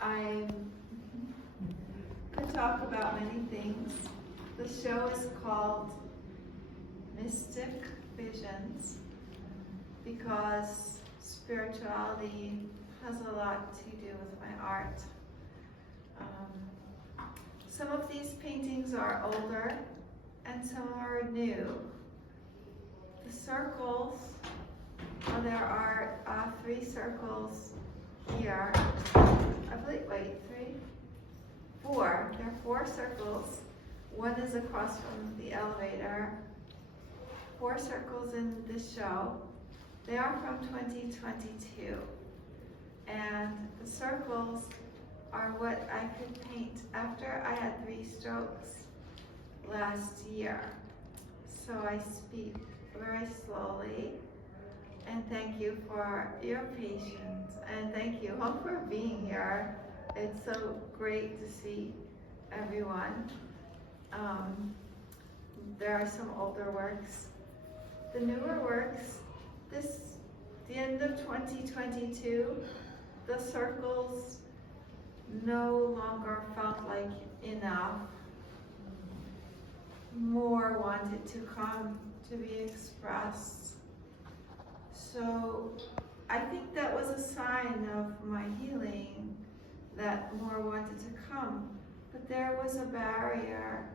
I could talk about many things. The show is called Mystic Visions because spirituality has a lot to do with my art. Some of these paintings are older and some are new. The circles, there are 3 circles here. I believe, wait, 3? 4. There are 4 circles. One is across from the elevator. 4 circles in this show. They are from 2022. And the circles are what I could paint after I had 3 strokes last year. So I speak very slowly. And thank you for your patience. And thank you all for being here. It's so great to see everyone. There are some older works. The newer works, the end of 2022, the circles no longer felt like enough. More wanted to come to be expressed. So I think that was a sign of my healing, that more wanted to come. But there was a barrier.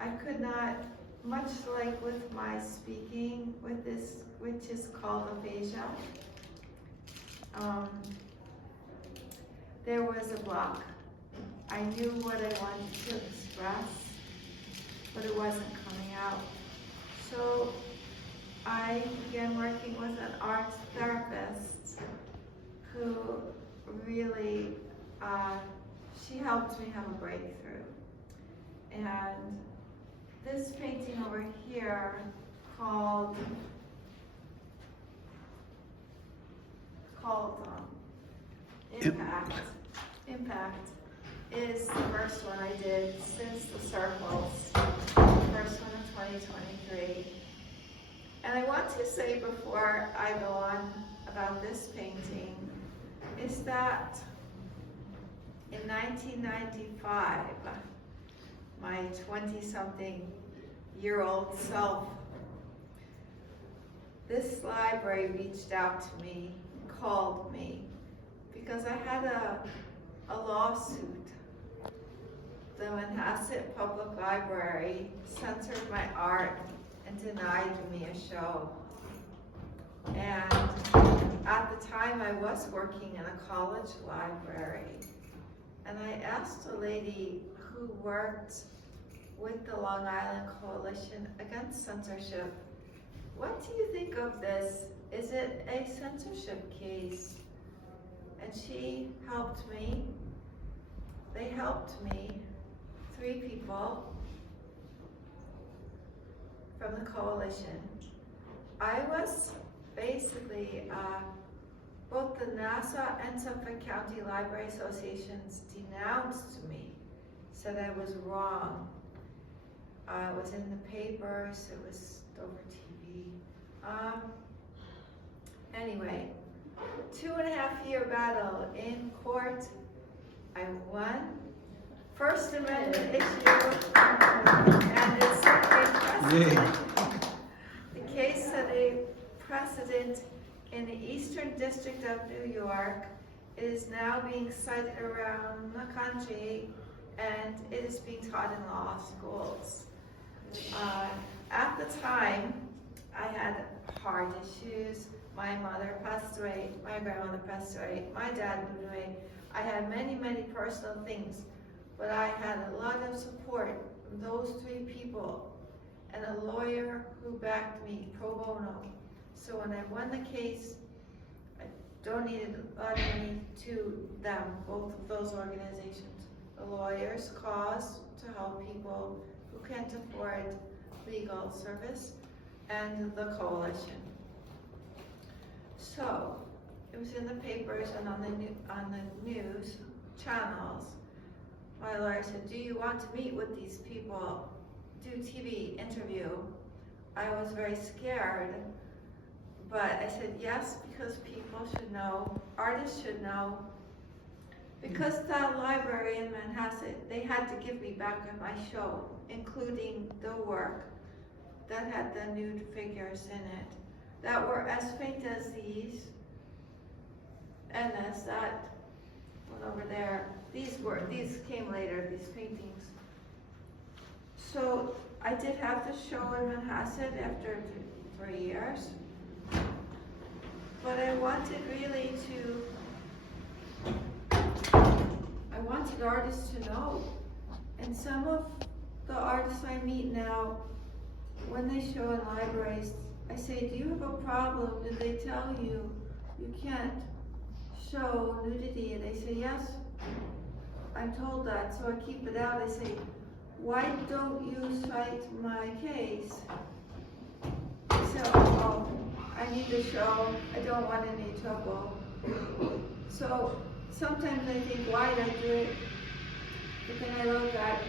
I could not, much like with my speaking, with this, which is called aphasia, there was a block. I knew what I wanted to express, but it wasn't coming out. So I began working with an art therapist who really, she helped me have a breakthrough. And this painting over here called Impact is the first one I did since the circles, the first one in 2023. And I want to say before I go on about this painting is that in 1995, my 20-something-year-old self, this library reached out to me, called me, because I had a lawsuit. The Manhasset Public Library censored my art and denied me a show. And at the time I was working in a college library, and I asked a lady who worked with the Long Island Coalition Against Censorship, what do you think of this? Is it a censorship case? And she helped me. They helped me, 3 people from the coalition. I was basically, both the Nassau and Suffolk County Library Associations denounced me, said I was wrong. It was in the papers, it was over TV. Anyway, 2.5-year battle in court. I won. First Amendment issue, and it's a precedent. The case set a precedent in the Eastern District of New York. It is now being cited around the country, and it is being taught in law schools. At the time, I had heart issues. My mother passed away, my grandmother passed away, my dad moved away. I had many, many personal things, but I had a lot of support from those 3 people and a lawyer who backed me pro bono. So when I won the case, I donated a lot of money to them, both of those organizations. The lawyers' cause to help people who can't afford legal service, and the coalition. So it was in the papers and on the news channels. My lawyer said, do you want to meet with these people, do TV interview? I was very scared, but I said yes, because people should know, artists should know Because that library in Manhasset, they had to give me back on my show, including the work that had the nude figures in it, that were as faint as these, and as that one over there. These came later, these paintings. So I did have the show in Manhasset after 3 years, but I wanted really I wanted artists to know. And some of the artists I meet now, when they show in libraries, I say, do you have a problem? Did they tell you you can't show nudity? And they say, yes, I'm told that, so I keep it out. I say, why don't you cite my case? So, oh, I need to show, I don't want any trouble. So sometimes I think, why did I do it? But then I look at,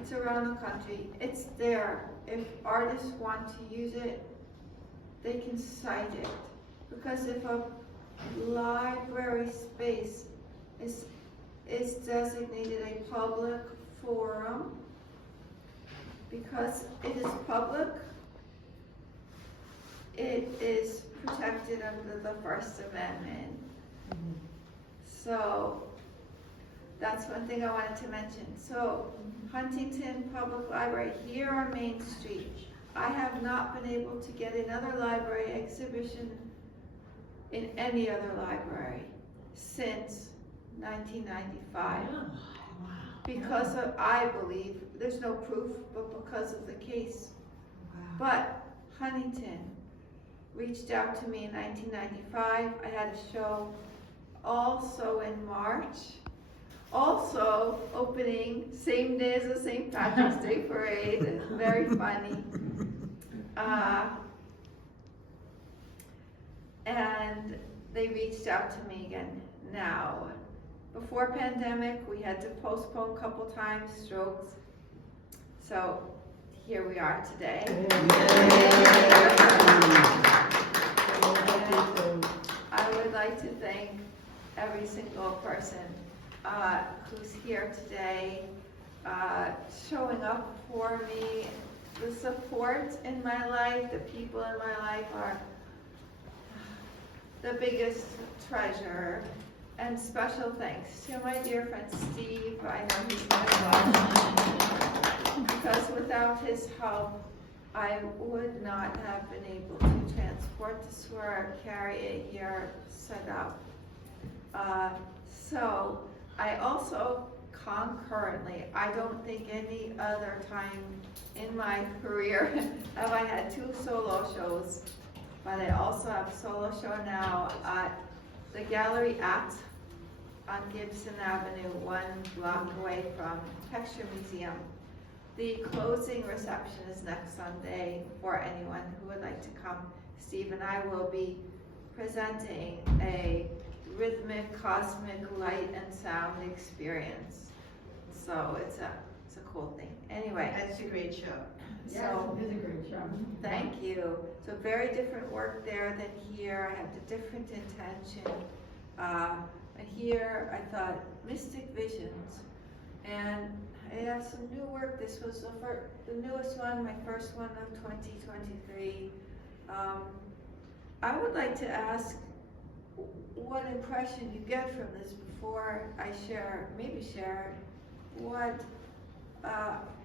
it's around the country, it's there. If artists want to use it, they can cite it. Because if a library space is designated a public forum, because it is public, it is protected under the First Amendment. So that's one thing I wanted to mention. So Huntington Public Library here on Main Street, I have not been able to get another library exhibition in any other library since 1995. Wow. Because of, I believe, there's no proof, but because of the case. Wow. But Huntington reached out to me in 1995. I had a show also in March. Also opening same day as the St. Patrick's Day Parade. Very funny. And they reached out to me again now. Before pandemic, we had to postpone a couple times, strokes. So here we are today. I would like to thank every single person who's here today, showing up for me. The support in my life, the people in my life are the biggest treasure. And special thanks to my dear friend Steve. I know he's my boss. Because without his help, I would not have been able to transport this work, carry it here, set up. So I also concurrently, I don't think any other time in my career have I had 2 solo shows, but I also have a solo show now at the Gallery Act on Gibson Avenue, 1 block away from Texture Museum. The closing reception is next Sunday for anyone who would like to come. Steve and I will be presenting a rhythmic, cosmic light and sound experience. So it's a cool thing. Anyway. That's a great show. Yes, it is a great show. Thank you. So very different work there than here. I have a different intention. And here I thought Mystic Visions, and I have some new work. This was the newest one, my first one of 2023. I would like to ask what impression you get from this before I share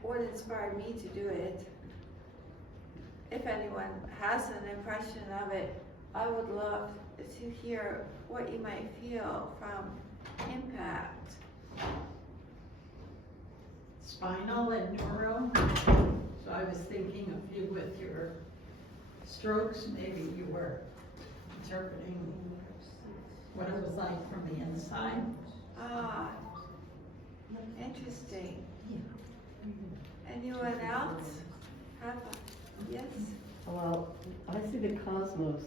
what inspired me to do it. If anyone has an impression of it, I would love to hear what you might feel from impact. Spinal and neuro. So I was thinking of you with your strokes. Maybe you were interpreting what it was like from the inside. Ah, interesting. Anyone else? Yes? Well, I see the cosmos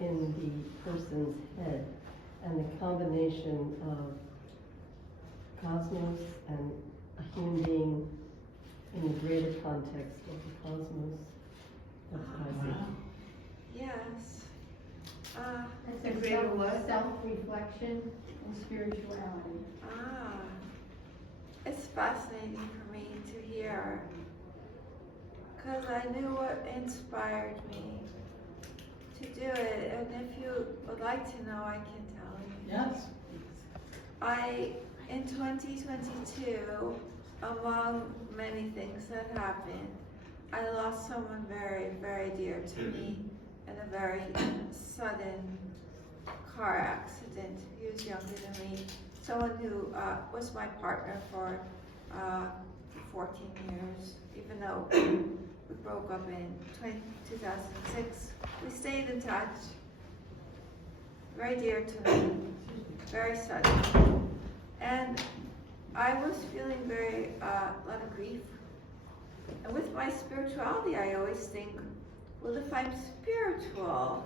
in the person's head, and the combination of cosmos and a human being in the greater context of the cosmos. That's what I see. Yes. The It's greater a what? self-reflection and spirituality. It's fascinating for me to hear, because I knew what inspired me to do it, and if you would like to know, I can tell you. Yes. In 2022, among many things that happened, I lost someone very, very dear to me in a very sudden car accident. He was younger than me. Someone who was my partner for 14 years, even though we broke up in 2006. We stayed in touch. Very dear to me, very sudden. And I was feeling a lot of grief. And with my spirituality, I always think, well, if I'm spiritual,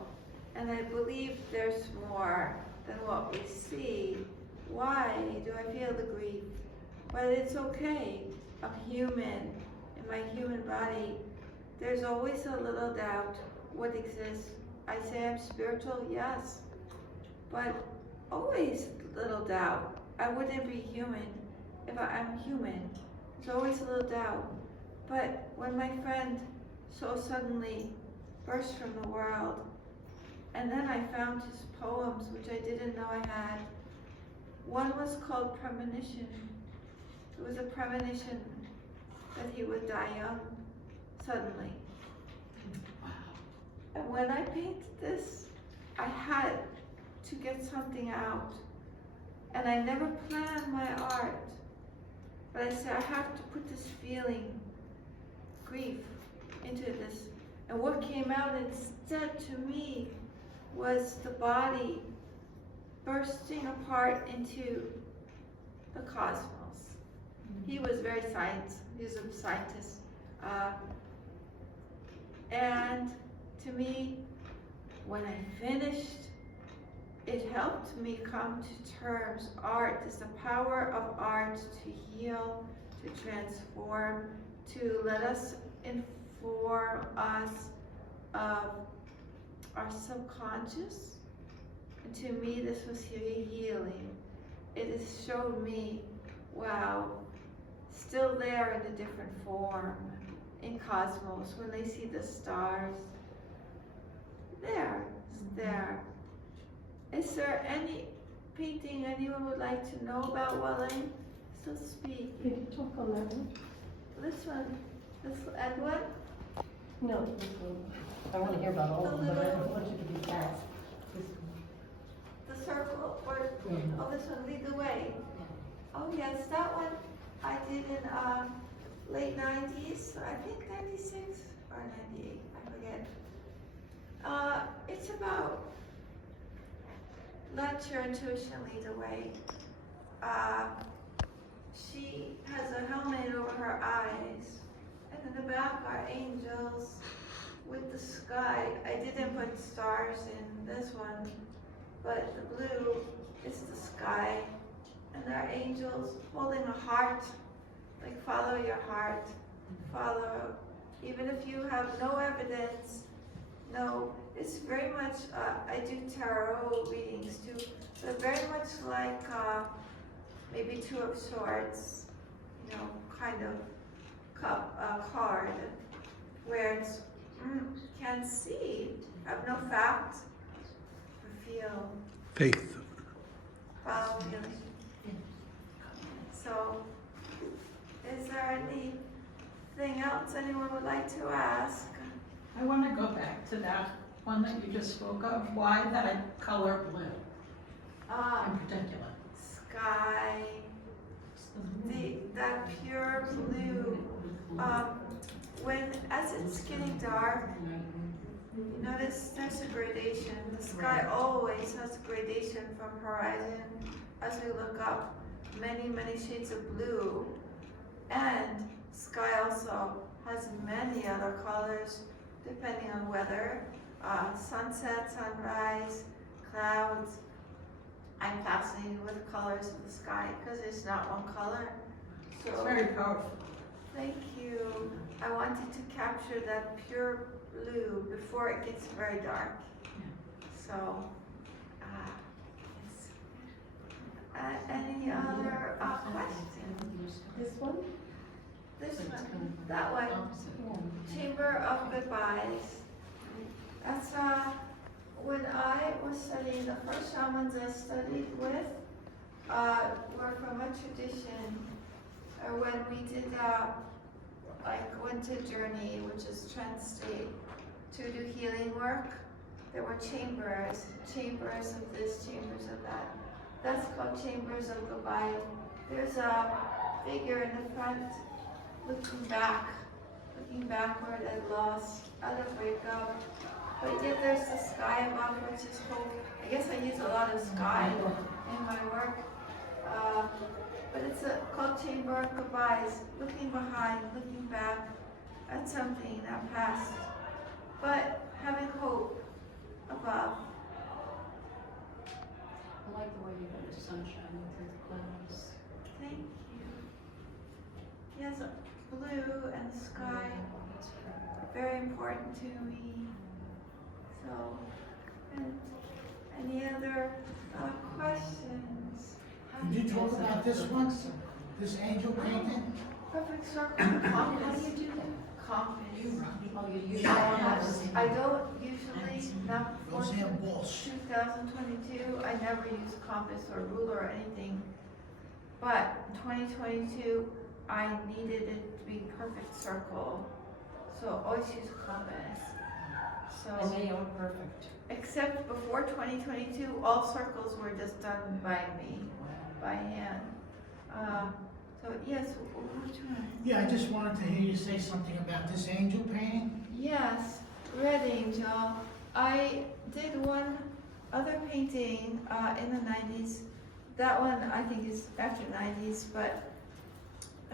and I believe there's more than what we see, why do I feel the grief? But it's okay. I'm human. In my human body, there's always a little doubt what exists. I say I'm spiritual, yes. But always little doubt. I wouldn't be human if I'm human. There's always a little doubt. But when my friend so suddenly burst from the world, and then I found his poems, which I didn't know I had. One was called Premonition. It was a premonition that he would die young, suddenly. And when I painted this, I had to get something out. And I never planned my art. But I said, I have to put this feeling, grief, into this. And what came out instead to me was the body bursting apart into the cosmos. He was very he was a scientist. And to me, when I finished, it helped me come to terms. Art is the power of art to heal, to transform, to let us inform us of our subconscious. And to me, this was healing. It has showed me, wow, still there in a different form, in cosmos, when they see the stars. There, it's there. Is there any painting anyone would like to know about while I still speak? Can you talk on that one? This one, and what? No, this one. I want to hear about all of them, but I don't want you to be fast. This The circle, or, one. oh, this one, Lead the Way. Oh yes, that one I did in late 90s, I think 96 or 98, I forget. It's about let your intuition lead the way. She has a helmet over her eyes, and in the back are angels with the sky. I didn't put stars in this one, but the blue is the sky, and there are angels holding a heart, like follow your heart, follow, even if you have no evidence. No, it's very much, I do tarot readings too, so very much like maybe Two of Swords, you know, kind of card, where it's, can't see, have no fact, feel, Faith. follow feeling. So, is there anything else anyone would like to ask? I want to go back to that one that you just spoke of. Why that color blue in particular? Sky, that pure blue. As it's getting dark, you notice there's a gradation. The sky always has a gradation from horizon. As we look up, many, many shades of blue. And sky also has many other colors, depending on weather, sunset, sunrise, clouds. I'm fascinated with the colors of the sky because it's not one color. So It's very powerful. thank you. I wanted to capture that pure blue before it gets very dark. So, it's, any other questions? This one? This one, that one, Chamber of Goodbyes. That's, when I was studying, the first shamans I studied with, were from a tradition, when we did, went to Journey, which is Trent-State, to do healing work. There were chambers of this, chambers of that. That's called Chambers of Goodbye. There's a figure in the front looking backward at loss, at a breakup. But yet there's the sky above, which is hope. I guess I use a lot of sky in my work. But it's called Chamber of Goodbyes, looking behind, looking back at something that passed, but having hope above. I like the way you got the sunshine through the clouds. Thank you. Yes, blue and sky, very important to me. So, and any other questions? Could you talk about this one, this angel painting? Perfect circle, compass. How do you do that? Compass. Oh, you use I don't usually, not before Those damn balls. 2022, I never use compass or ruler or anything. But in 2022, I needed it to be perfect circle, so always use compass. And So, they are perfect. except before 2022, all circles were just done by me, by hand. So yes, which one? Yeah, I just wanted to hear you say something about this angel painting. Yes, Red Angel. I did one other painting in the 90s. That one I think is after 90s, but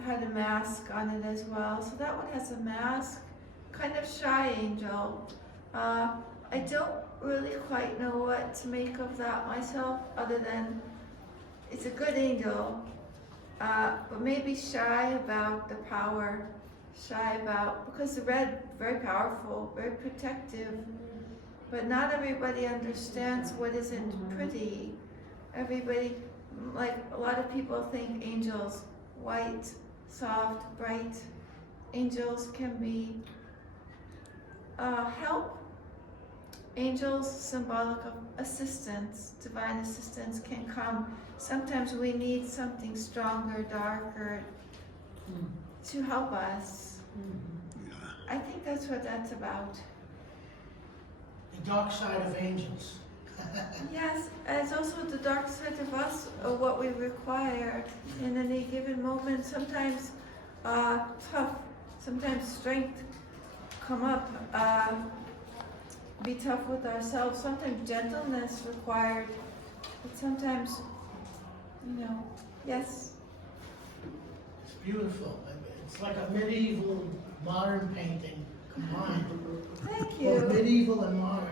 had a mask on it as well. So that one has a mask, kind of shy angel. I don't really quite know what to make of that myself, other than it's a good angel, but maybe shy about the power, because the red, very powerful, very protective, but not everybody understands what isn't pretty. Everybody, like a lot of people think angels, white, soft, bright. Angels can be help. Angels, symbolic of assistance, divine assistance can come. Sometimes we need something stronger, darker to help us. I think that's what that's about. The dark side of angels. Yes, and it's also the dark side of us, of what we require in any given moment. Sometimes tough, sometimes strength come up. Be tough with ourselves. Sometimes gentleness required, but sometimes, yes. It's beautiful. It's like a medieval, modern painting combined. Thank Both you. medieval and modern.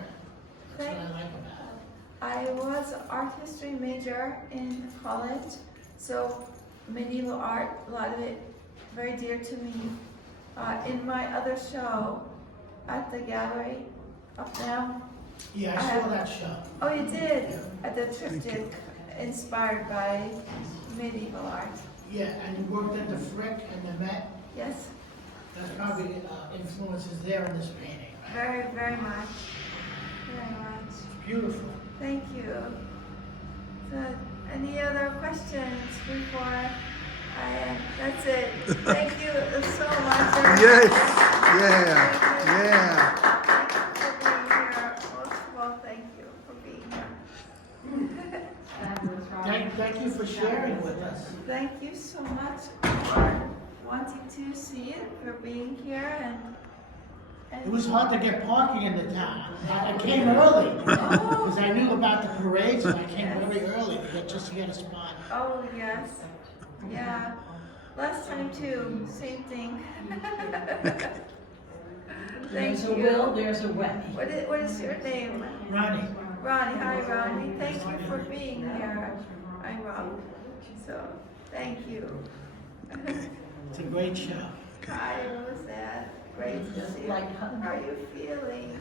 That's Thank what I like about it. I was an art history major in college, so medieval art, a lot of it very dear to me. In my other show at the gallery, up now. Yeah, I saw that show. Oh, you did? At the triptych, inspired by medieval art. Yeah, and you worked at the Frick and the Met. Yes, That's probably influences there in this painting. Right? very, very much. Very much. It's beautiful. Thank you. So, any other questions before I end? That's it. Thank you so much. everybody. Yes, Thank you. yeah. Thank you for being here. Most of all, thank you for being here. Fabulous, Robyn. Thank you for sharing with us. Thank you so much for wanting to see it, for being here, and It was hard to get parking in the town. I came early because I knew about the parades, and I came very early just to get a spot. oh yes, yeah. Last time too, same thing. Thank There's a you. will, there's a way. What is your name? Ronnie, Ronnie. Hi, Ronnie. Thank you for being here. I'm Rob. So, thank you. it's a great show. Hi, what was that? Great to Just see you. like How are you feeling?